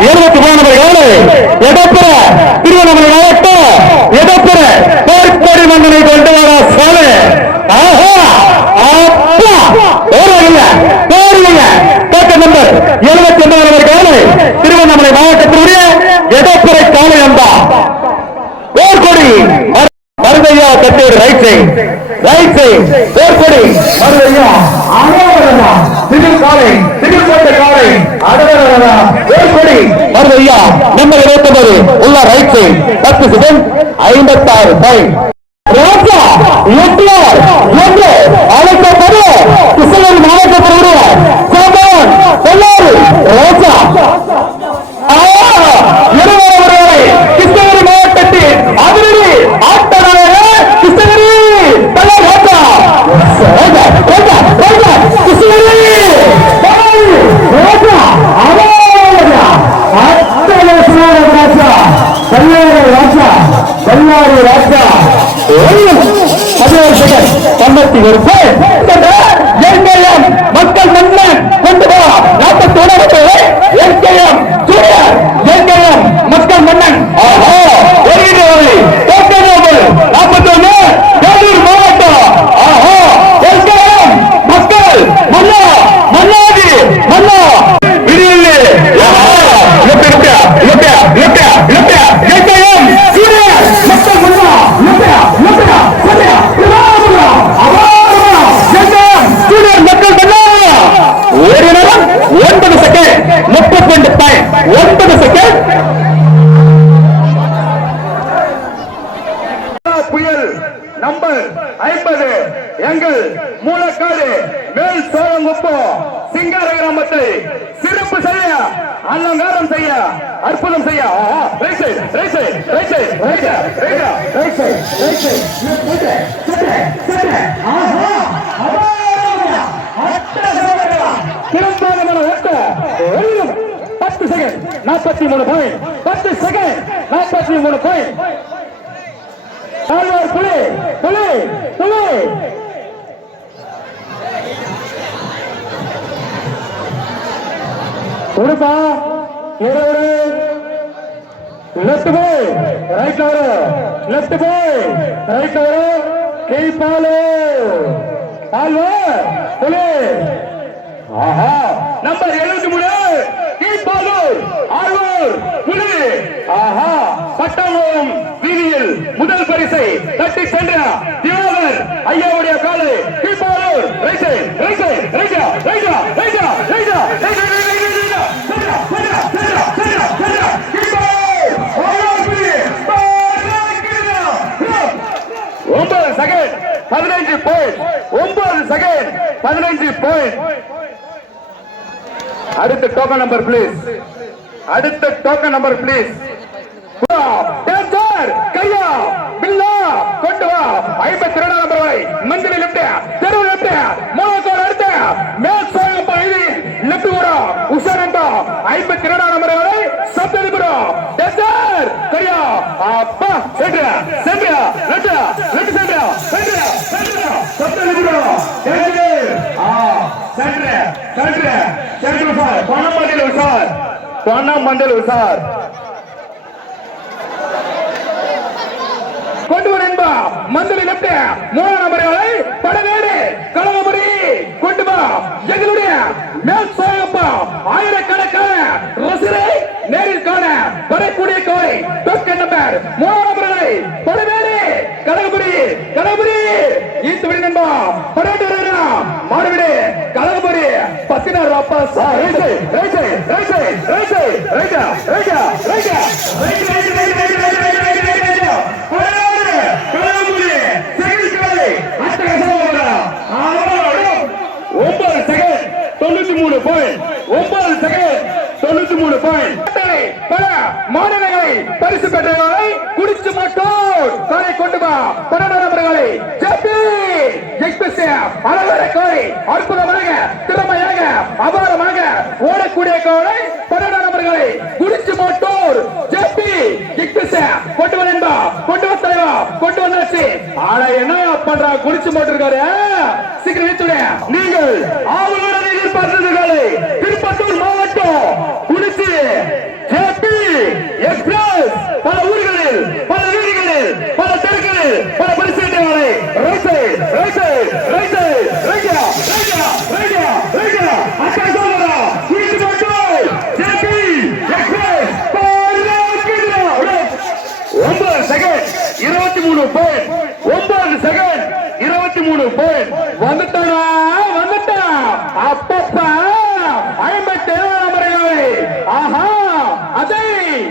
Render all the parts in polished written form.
73 எடப்புற திருவண்ணாமலை மாவட்டம் எடப்புற போர்க்கொடி மன்னனை கொண்டு வர சாலை. ஆஹா அப்பா போறீங்க பக்க நம்பர் 79 காலை திருவண்ணாமலை மாவட்டத்தினுடைய எடப்புறை காலை அம்பா போர்க்கொடி மருதையா கட்டேடு ரைட் சைட் போர்க்கொடி மருதையா சிவில் காலை சிவில் கோட்டை காலை போர்க்கொடி மருதையா நம்ம 29 உள்ள right side 10 second 56 point. Raja எட்டியார் என்று அழைக்கப்படும் கிருஷ்ணகிரி மாவட்டத்தினுடைய சாமான் கொள்ளாறு ராஜா கிருஷ்ணகிரி மாவட்டத்தில் அதிரடி ஆட்ட நாயகர் கிருஷ்ணகிரி ராஜா கிருஷ்ணகிரி ராஜா ராஜா 11 செகண்ட் 51 மக்கள் மன்னன் கொண்டு போ 41 எல்கேஎம் ஜூனியர் எல்கேஎம் மக்கள் மன்னன் 41 வேலூர் மாவட்டம் எல்கேஎம் மக்கள் மன்னா மன்னாதி மன்னா விடியல்லே எல்கேஎம் ஜூனியர் மக்கள் மன்னா ஒரு நேரம் 9 செகண்ட் 32 பாயிண்ட் 9 செகண்ட். புயல் நம்பர் 50 எங்கள் மூலக்காடு மேல் சோழங்குப்போ சிங்கார கிராமத்தை சிறப்பு செய்ய அலங்காரம் செய்ய அற்புதம் செய்ய திருப்பானமான ஓட்ட 10 செகண்ட் 43 பாயிண்ட் 10 செகண்ட் 43 பாயிண்ட். புலி புலி புலி கொடுப்பா லெஃப்ட் போய் ரைட் லெஃப்ட் போய் ரைட் கை பாலு பாலு புலி நம்பர் 73 கீழ்பாலூர் ஆழ்வார் புலி பட்டாளம் வீதியில் முதல் பரிசை தட்டி சென்ற திவாகர் ஐயாவுடைய காலை கீழ்பாலூர் செகண்ட் 15 பாயிண்ட் 9 செகண்ட் 15 பாயிண்ட். அடுத்த டோக்கன் நம்பர் பிளீஸ் கையா பில்லா கொண்டு வா 52 நம்பர் வரை மந்திரி லெப்ட் தெரு லெப்ட் மூலக்கோடு அடுத்த மேல் சோழப்ப இது லெப்ட் கூட உஷாரண்டா 52 நம்பர் வரை சப்தலிபுரா டெசர் கையா அப்பா Setra left Setra சப்தலிபுரா டெசர் Setra sir பொன்னம் Mandal உசார் கொண்டு வரா மந்திரி லெப்ட் 3 நம்பர்களை படவேடு கலவமுடி கொண்டு வா எங்களுடைய மேல் சோழப்பா ஆயிரக்கணக்கான ரசிகரை நேரில் காண வரக்கூடிய கோரை டோக்கன் நம்பர் 3 நம்பர்களை படவேடு கலவமுடி ஈத்து நண்பா படவேடு மாடுவிடு கலவமுடி 16 அப்பா சார் பல மாநிலங்களை பரிசு பெற்றவர்களை குடிச்சு மாட்டோம் காலை கொண்டு வா 12 நபர்களை அழகான கோரை அற்புதமாக திறமையாக அபாரமாக ஓடக்கூடிய கோரை 12 நபர்களை குடிச்சு மாட்டோர் கொண்டு வந்தா கொண்டு வந்தா கொண்டு வந்தாச்சு. ஆனா என்ன பண்றா குடிச்சு மாட்டிருக்காரு சீக்கிரம் நீங்கள் ஆவலுடன் எதிர்பார்த்தீர்களே திருப்பத்தூர் மாவட்டம் குடிச்சு எக்ஸ்பிரஸ் பல ஊர்களில் பல வீதிகளில் பல தெருக்களில் பல பரிசீலனை right side right side right side ரைட்யா ரைட்யா ரைட்யா ரைட்யா அக்கா சொல்றா குடிச்சு போட்டு JP express 9 second 23 point 9 second 23 point வந்துட்டானா வந்துட்டா அப்பப்பா 57 நம்பரை ஆஹா அஜய்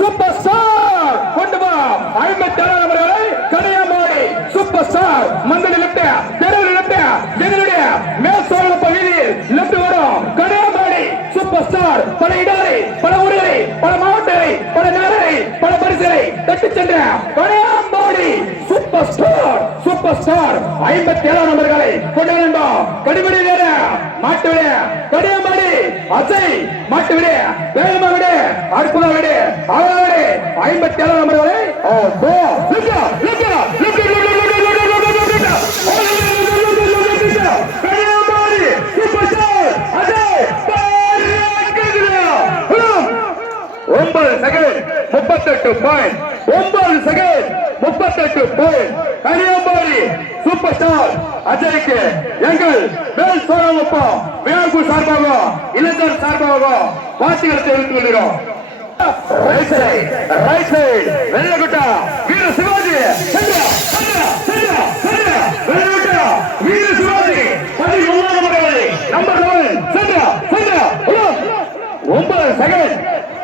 சூப்பர் ஸ்டார் கொண்டு வா 57 நம்பரை கனியாமாடி சூப்பர் ஸ்டார் மந்தலி லெப்ட் தெருவில் லெப்ட் எங்களுடைய மேற்சோழ பகுதியில் லெப்ட் வரும் கனியாமாடி சூப்பர் ஸ்டார் பல இடங்களை பல ஊர்களை பல மாவட்டங்களை பல நகரை பல பரிசுகளை தட்டி சென்ற கனியாமாடி சூப்பர் ஸ்டார் 57 நம்பர்களை கொண்டு வந்தோம் கடிபடி வேற மாட்டு விட கடியமாடி அஜய் மாட்டு விட வேகமா விட அற்புதம் விட அழகா விட 57 நம்பர்களை super star Ajay 9 second 38 point 9 second 38 point Kaniyambadi super star அஜய்க்கு எங்கள் மேல் சோழப்பம் வியாகு சார்பாக இளைஞர் சார்பாக வாழ்த்துக்களை தெரிவித்துக் கொள்கிறோம். ரைட் சைடு வெள்ளகுட்டா வீர சிவாஜி வெள்ளகுட்டா வீர Shivaji 11 number 9 second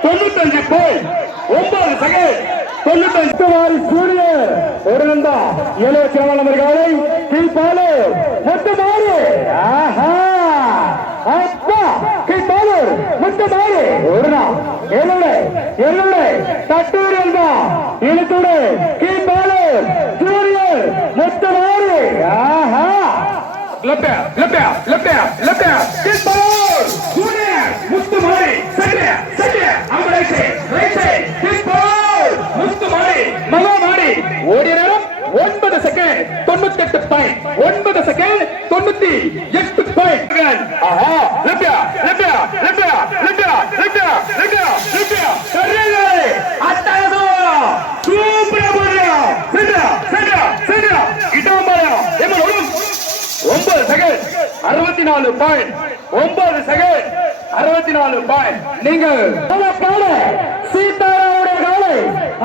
95 point 9 second 95 சூரியன் ஒரு நந்தா 74 நம்பர்களை கீழ்பாலூர் முத்துமாரி ஆஹா அப்பா கீழ்பாலூர் முத்துமாரி ஒரு நாள் என்னுடைய தட்டூர் இருந்தா இழுத்துடு கீழ்பாலூர் சூரியன் முத்துமாரி ஆஹா லெப்ட் கீழ்பாலூர் சூரியன் முத்துமாரி சரி அவங்க ரைட் சைடு கீழ்பாலூர் முத்துமாரி மகாமாரி ஓடிய நேரம் 9 செகண்ட் 98 பாயிண்ட் 9 செகண்ட் 98 பாயிண்ட் ஆஹா லெப்ட் சரியா அட்டாதோ சூப்பரா போறியா சரியா இட்டோமாயா எம்ம 9 செகண்ட் 64 பாயிண்ட் 9 செகண்ட் 64 பாயிண்ட் நீங்கள் பால சீதாராமுடைய காலை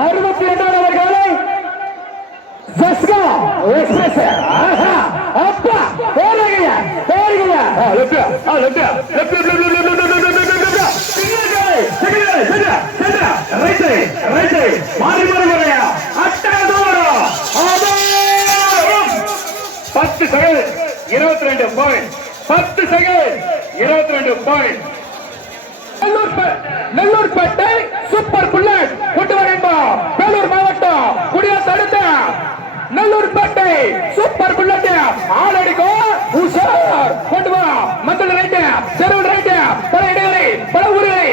62 காலை ஜஸ்கா எக்ஸ்பிரஸ் ஆஹா அப்பா போறீங்க லெப்ட் ரைட் சைடு மாறி வரையா அட்டாதோரா 10 second 22 point 10 second 22 point Nellurpettai super bullet கொண்டு வரேன்பா வேலூர் மாவட்டம் குடியாத்த அடுத்த நெல்லூர்பேட்டை சூப்பர் புல்லட் ஆளடிக்கோ உஷார் கொண்டு வா மந்தல் ரைட் தெருவில் ரைட் பல இடங்களை பல ஊர்களை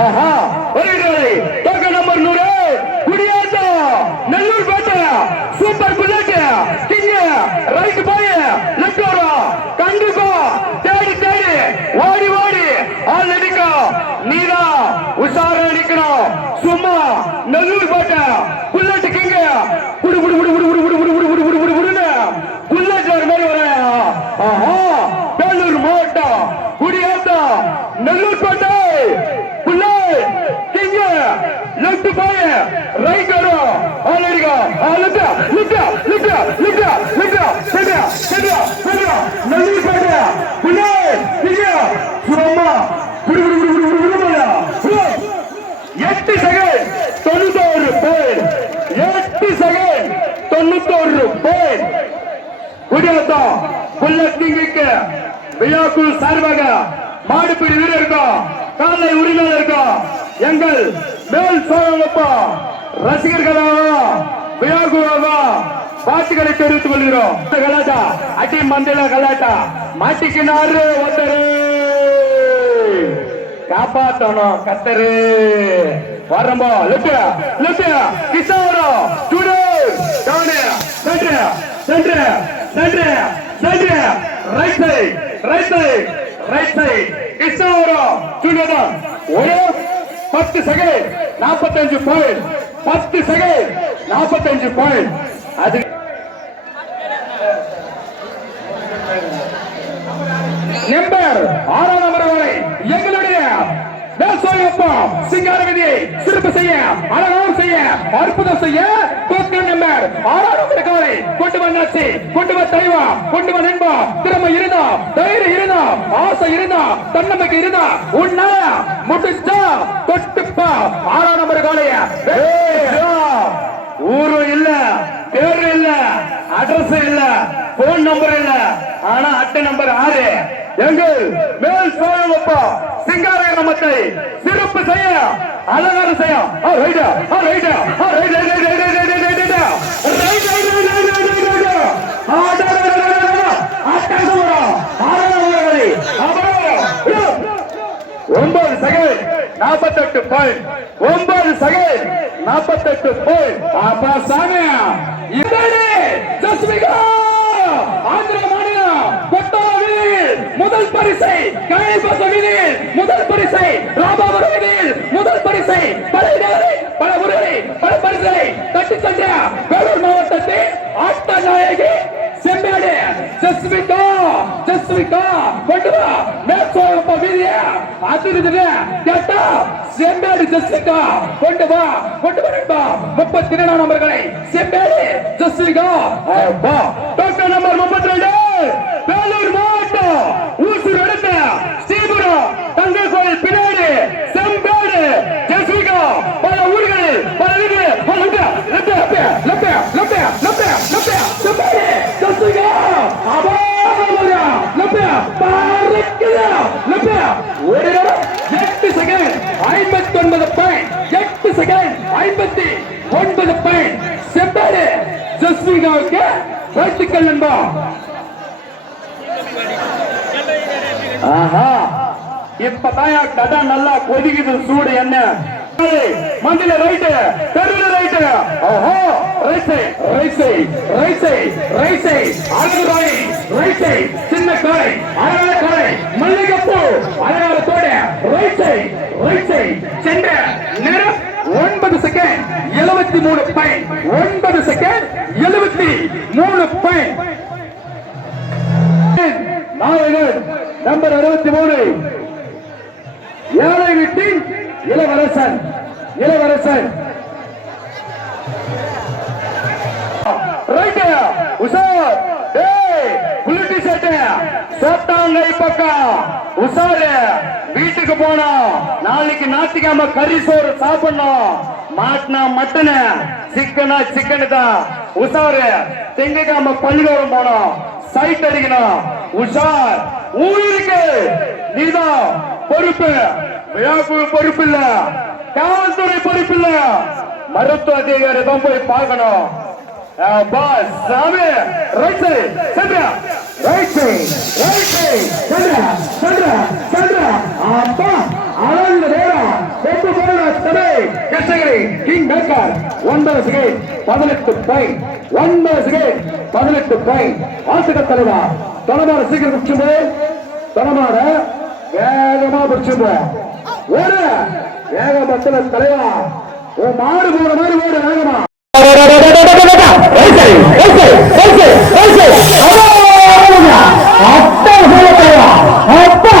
ஆஹா ஒரு இடங்களை தொகை நம்பர் 100 குடியாத்த நெல்லூர்பேட்டை சூப்பர் புல்லட் கிங்க ரைட் போய் லெப்ட் வரும் கண்டிப்பா தேடி ஓடி ஆல்ரெடிக்கா நீரா உஷாரா நிக்கணும் சும்மா நெல்லூர் போட்ட புல்லட் கிங்க புடு புல்லட் ஒரு மாதிரி வர ஆஹா வேலூர் மாவட்டம் குடியாத்த நெல்லூர் போட்டை புல்லட் கிங்க லெப்ட் போய் ரைட் வரும் ஆல்ரெடிக்கா சரியா நெல்லூர் போட்ட புல்லட் கிங்க சும்மா 8 செகண்ட் 91 பாயிண்ட் 8 செகண்ட் 91 பாயிண்ட் குடியாத்தா புல்லட் கிங்குக்கு வியாக்குள் சார்பாக மாடுபிடி வீரருக்கும் காலை உரிமையாளருக்கும் எங்கள் மேல் சோழப்பா ரசிகர்களாக வியாகுவாக பாட்டுகளை தெரிவித்துக் கொள்கிறோம். கலாட்டா அடி மந்தில கலாட்டா மாட்டிக்கினாரு ஒருத்தரு காப்பாற்றணும் கத்தரு வரம்போ லெப்ட் கிசாரோ today centre right side right side Krishnapuram junior ஒரு 10 செகண்ட் 45 பாயிண்ட் 10 செகண்ட் 45 பாயிண்ட் அது நம்பர் 6 நம்பர் வரை எங்களுடைய சிங்கார விதியை சிறப்பு செய்ய அழகாம் செய்ய அற்புதம் செய்ய நம்பர் 6 நம்பர் வரை கொண்டு வந்தாச்சு கொண்டு வா தலைவா கொண்டு வா நண்பா திறமை இருந்தா தைரியம் இருந்தா ஆசை இருந்தா தன்னம்பிக்கை இருந்தா உன்னால முடிச்சா தொட்டுப்பா 6 நம்பர் காலைய ஊரு இல்ல பேரு இல்ல அட்ரஸ் இல்ல போன் நம்பர் இல்ல ஆனா அட்டை நம்பர் 6 எங்கள் மேல் சோழப்பா சிங்கார கிராமத்தை சிறப்பு செய்ய அலங்காரம் செய்ய ஒன்பது செகண்ட் 48 பாயிண்ட் 9 செகண்ட் 48 பாயிண்ட் அப்பா சாமியா இதே ஜஸ்மிகா ஆந்திர மாநிலம் கொட்டாவில் முதல் பரிசை கைப்பற்றுவதில் முதல் பரிசை ராமாபுரத்தில் முதல் பரிசை பல ஊர்களை பல பரிசுகளை தட்டி சென்ற வேலூர் மாவட்டத்தில் ஆட்ட நாயகி செம்பாடு ஜஸ்மிகா கொண்டு வா மேற்கோளப்ப வீதிய அதிர்துல கேட்டா செம்பாடு ஜஸ்மிகா கொண்டு வா 32 நம்பர்களை செம்பாடு ஜஸ்மிகா டாக்டர் நம்பர் 32 வேலூர் மாவட்டம் ஊசூர் அடுத்த ஸ்ரீபுரம் தங்கள் கோயில் பின்னாடி செம்பாடு ஜஸ்மிகா பல ஊர்களில் பல செம்பாடு ஜஸ்மிகாவுக்கு வாழ்த்துக்கள் நண்பா. ஆஹா இப்பதான் கதை நல்லா கொதிக்குது சூடு என்ன மந்தில ரைட்டு தெருல ரைட்டு ஓஹோ ரைட் சைடு அழகு காய் ரைட் சைடு சின்ன காய் அழகான காய் மல்லிகைப்பூ அலங்காரத்தோட ரைட் சைடு சென்ற நேரம் 9 செகண்ட் 73 பாயிண்ட் 9 செகண்ட் 73 பாயிண்ட் நாயகன் நம்பர் 63 ஏழை வீட்டின் இளவரசன் ரைட் உசார் புலிட்டி சட்டை சட்டாங்கை பக்கம் உசார் வீட்டுக்கு போனோம் நாளைக்கு ஞாயிற்றுக்கிழமை கறி சோறு சாப்பிடணும் மாட்டினா மட்டனு சிக்கனு தான் உசாரு திங்கக்கிழமை பள்ளிக்கூடம் போனோம் சைட் அடிக்கணும் உஷார் ஊருக்கு நீதான் பொறுப்பு விழாக்குழு பொறுப்பு இல்ல காவல்துறை பொறுப்பு இல்ல மருத்துவ அதிகாரி தான் போய் பார்க்கணும் பாஸ் சாமி ரைட் சைடு சென்றா அப்பா அழகு நேரம் கொண்டு போன தடை Krishnagiri king maker 9 second 18 point 9 second 18 point வாழ்த்துக்கள் தலைவா. தலைமாட சீக்கிரம் பிடிச்சும்போ தலைமாட வேகமா பிடிச்சும்போ ஓடு வேகமத்துல தலைவா உன் மாடு போற மாதிரி ஓடு வேகமா அப்பா